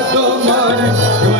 ভরসা তোমার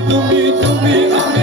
তুমি তুমি আমি